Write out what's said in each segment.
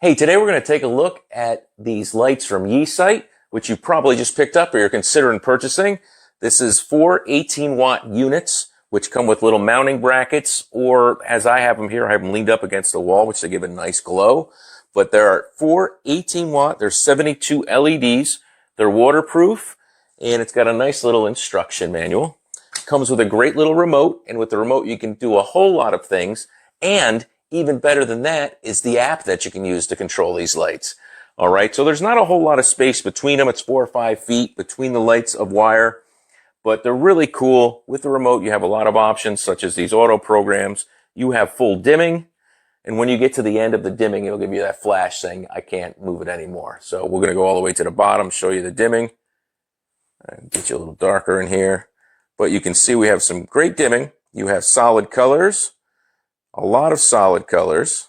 Hey, today we're going to take a look at these lights from YeeSite, which you probably just picked up or you're considering purchasing. This is 4 18-watt units, which come with little mounting brackets, or as I have them here, I have them leaned up against the wall, which they give a nice glow. But there are 4 18-watt, there's 72 LEDs, they're waterproof, and it's got a nice little instruction manual. It comes with a great little remote, and with the remote you can do a whole lot of things, and even better than that is the app that you can use to control these lights. All right, so there's not a whole lot of space between them. It's 4 or 5 feet between the lights of wire, but they're really cool. With the remote, you have a lot of options, such as these auto programs. You have full dimming, and when you get to the end of the dimming, it'll give you that flash saying, I can't move it anymore. So we're going to go all the way to the bottom, show you the dimming. Get you a little darker in here. But you can see we have some great dimming. You have solid colors. A lot of solid colors,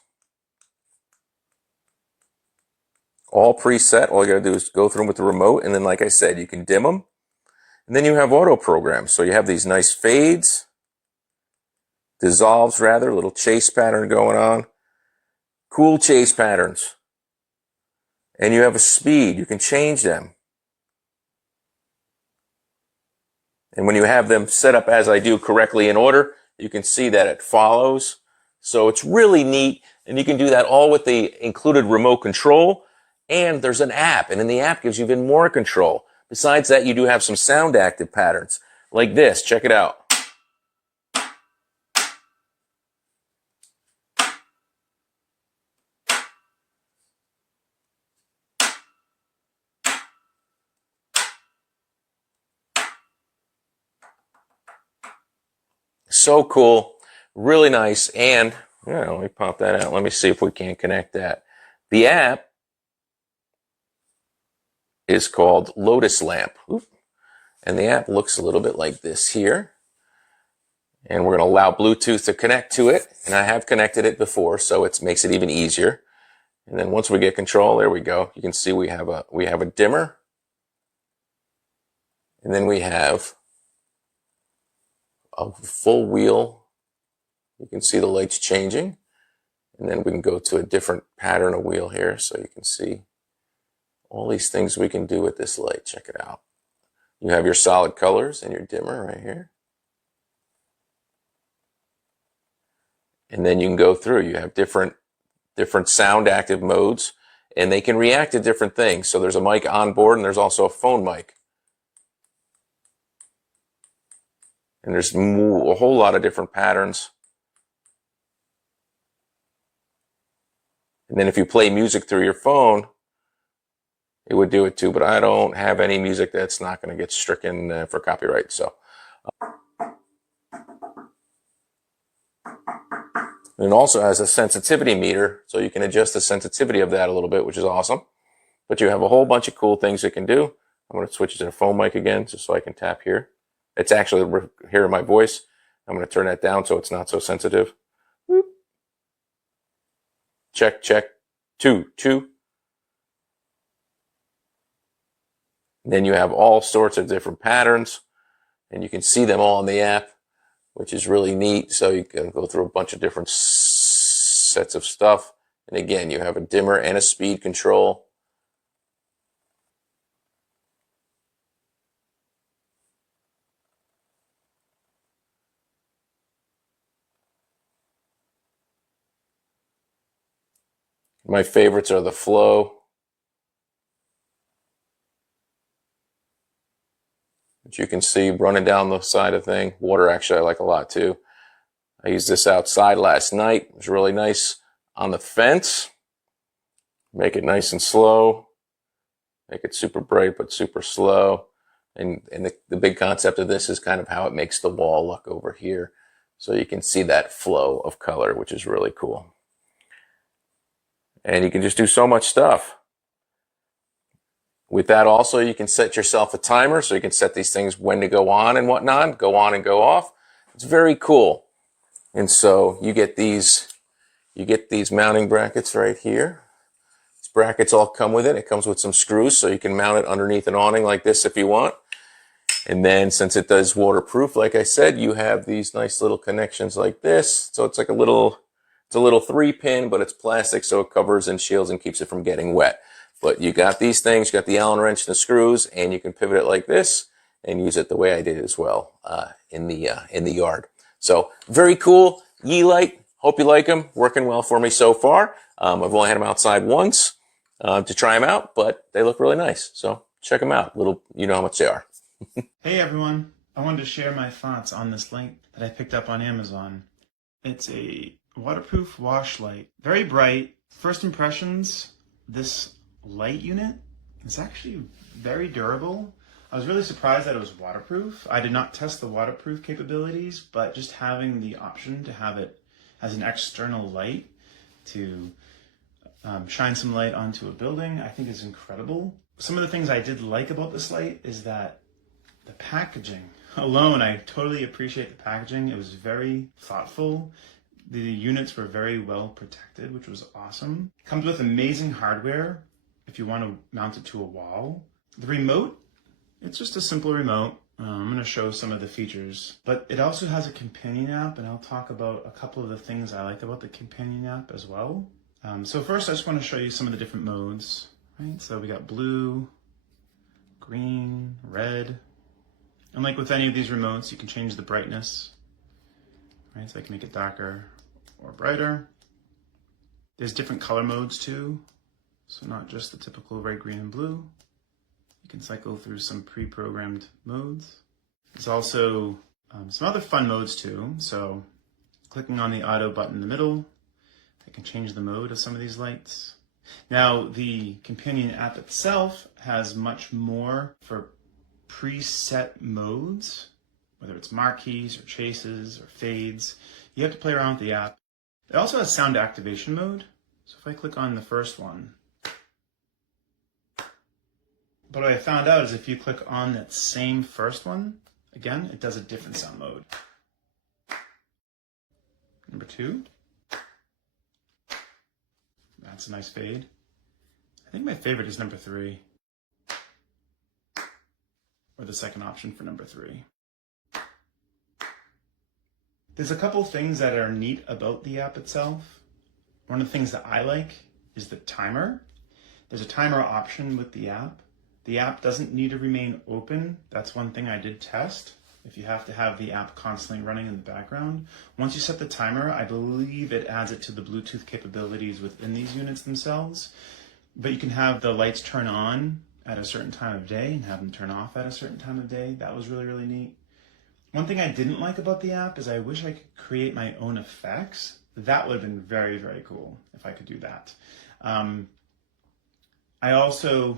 all preset. All you gotta do is go through them with the remote, and then like I said, you can dim them. And then you have auto programs. So you have these nice fades, dissolves rather, little chase pattern going on. Cool chase patterns. And you have a speed, you can change them. And when you have them set up as I do correctly in order, you can see that it follows. So it's really neat, and you can do that all with the included remote control, and there's an app, and in the app gives you even more control. Besides that, you do have some sound active patterns, like this. Check it out. So cool. Really nice, and let me pop that out. Let me see if we can connect that. The app is called Lotus Lamp, and the app looks a little bit like this here. And we're going to allow Bluetooth to connect to it, and I have connected it before, so it makes it even easier. And then once we get control, there we go. You can see we have a dimmer, and then we have a full wheel. You can see the lights changing, and then we can go to a different pattern of wheel here, so you can see all these things we can do with this light. Check it out. You have your solid colors and your dimmer right here. And then you can go through. You have different sound active modes, and they can react to different things. So there's a mic on board, and there's also a phone mic. And there's a whole lot of different patterns. And then if you play music through your phone, it would do it too. But I don't have any music that's not going to get stricken for copyright. So, and it also has a sensitivity meter, so you can adjust the sensitivity of that a little bit, which is awesome. But you have a whole bunch of cool things it can do. I'm going to switch it to the phone mic again, just so I can tap here. It's actually hearing my voice. I'm going to turn that down so it's not so sensitive. Whoop. Check, check, 2, 2. And then you have all sorts of different patterns, and you can see them all in the app, which is really neat. So you can go through a bunch of different sets of stuff. And again, you have a dimmer and a speed control. My favorites are the flow, which you can see running down the side of the thing. Water, actually, I like a lot too. I used this outside last night. It was really nice on the fence. Make it nice and slow. Make it super bright, but super slow. And the big concept of this is kind of how it makes the wall look over here. So you can see that flow of color, which is really cool. And you can just do so much stuff. With that also, you can set yourself a timer, so you can set these things when to go on and whatnot, go on and go off. It's very cool. And so you get these mounting brackets right here. These brackets all come with it. It comes with some screws, so you can mount it underneath an awning like this if you want. And then since it does waterproof, like I said, you have these nice little connections like this. So it's like a little It's a little 3-pin, but it's plastic, so it covers and shields and keeps it from getting wet. But you got these things, you got the Allen wrench and the screws, and you can pivot it like this and use it the way I did as well in the yard. So very cool. YeeSite. Hope you like them. Working well for me so far. I've only had them outside once to try them out, but they look really nice. So check them out. You know how much they are. Hey everyone. I wanted to share my thoughts on this light that I picked up on Amazon. It's a waterproof wash light. Very bright. First impressions, this light unit is actually very durable. I was really surprised that it was waterproof. I did not test the waterproof capabilities, but just having the option to have it as an external light to shine some light onto a building, I think is incredible. Some of the things I did like about this light is that the packaging alone, I totally appreciate the packaging. It was very thoughtful. The units were very well protected, which was awesome. It comes with amazing hardware if you want to mount it to a wall. The remote, it's just a simple remote. I'm going to show some of the features, but it also has a companion app, and I'll talk about a couple of the things I liked about the companion app as well. So first, I just want to show you some of the different modes. Right? So we got blue, green, red. And like with any of these remotes, you can change the brightness. Right? So I can make it darker or brighter. There's different color modes too. So not just the typical red, green, and blue. You can cycle through some pre-programmed modes. There's also some other fun modes too. So clicking on the auto button in the middle, I can change the mode of some of these lights. Now the companion app itself has much more for preset modes, whether it's marquees or chases or fades. You have to play around with the app. It also has sound activation mode. So if I click on the first one, but what I found out is if you click on that same first one, again, it does a different sound mode. Number 2. That's a nice fade. I think my favorite is number 3. Or the second option for number 3. There's a couple things that are neat about the app itself. One of the things that I like is the timer. There's a timer option with the app. The app doesn't need to remain open. That's one thing I did test. If you have to have the app constantly running in the background. Once you set the timer, I believe it adds it to the Bluetooth capabilities within these units themselves. But you can have the lights turn on at a certain time of day and have them turn off at a certain time of day. That was really, really neat. One thing I didn't like about the app is I wish I could create my own effects. That would have been very, very cool if I could do that. I also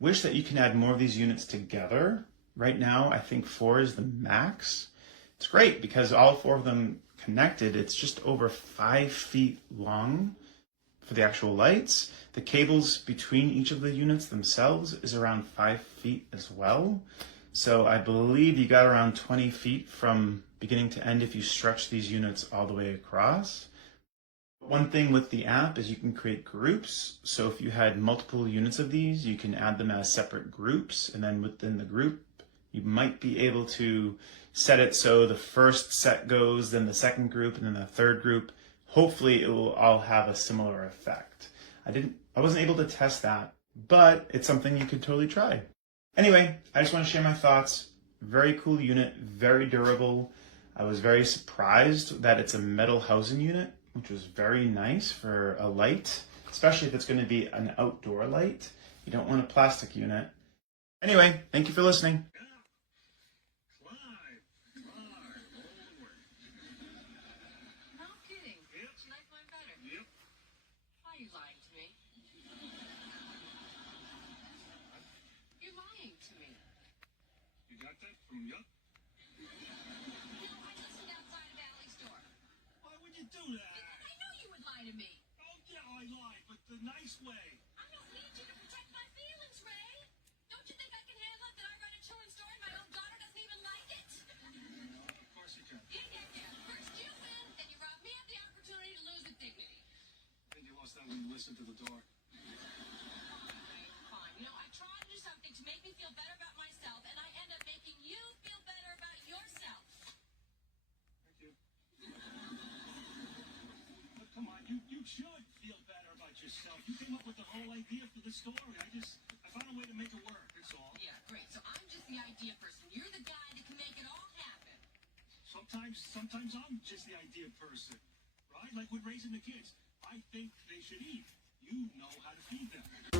wish that you can add more of these units together. Right now, I think 4 is the max. It's great because all 4 of them connected, it's just over 5 feet long for the actual lights. The cables between each of the units themselves is around 5 feet as well. So I believe you got around 20 feet from beginning to end if you stretch these units all the way across. One thing with the app is you can create groups. So if you had multiple units of these, you can add them as separate groups. And then within the group, you might be able to set it so the first set goes, then the second group, and then the third group. Hopefully it will all have a similar effect. I wasn't able to test that, but it's something you could totally try. Anyway, I just want to share my thoughts. Very cool unit, very durable. I was very surprised that it's a metal housing unit, which was very nice for a light, especially if it's going to be an outdoor light. You don't want a plastic unit. Anyway, thank you for listening. From Yup? No, I listened outside of Allie's door. Why would you do that? Because I knew you would lie to me. Oh, yeah, I lied, but the nice way. I don't need you to protect my feelings, Ray. Don't you think I can handle it that I run a children's store and my own daughter doesn't even like it? No, of course you can. Yeah. First you win, then you rob me of the opportunity to lose the dignity. I think you lost that when you listened to the door. Fine. You know, I try to do something to make me feel better about myself, and I end up making you feel better about yourself. Thank you. You came up with the whole idea for the story. I found a way to make it work, that's all. Yeah, great. So I'm just the idea person. You're the guy that can make it all happen. Sometimes I'm just the idea person, right? Like with raising the kids. I think they should eat. You know how to feed them.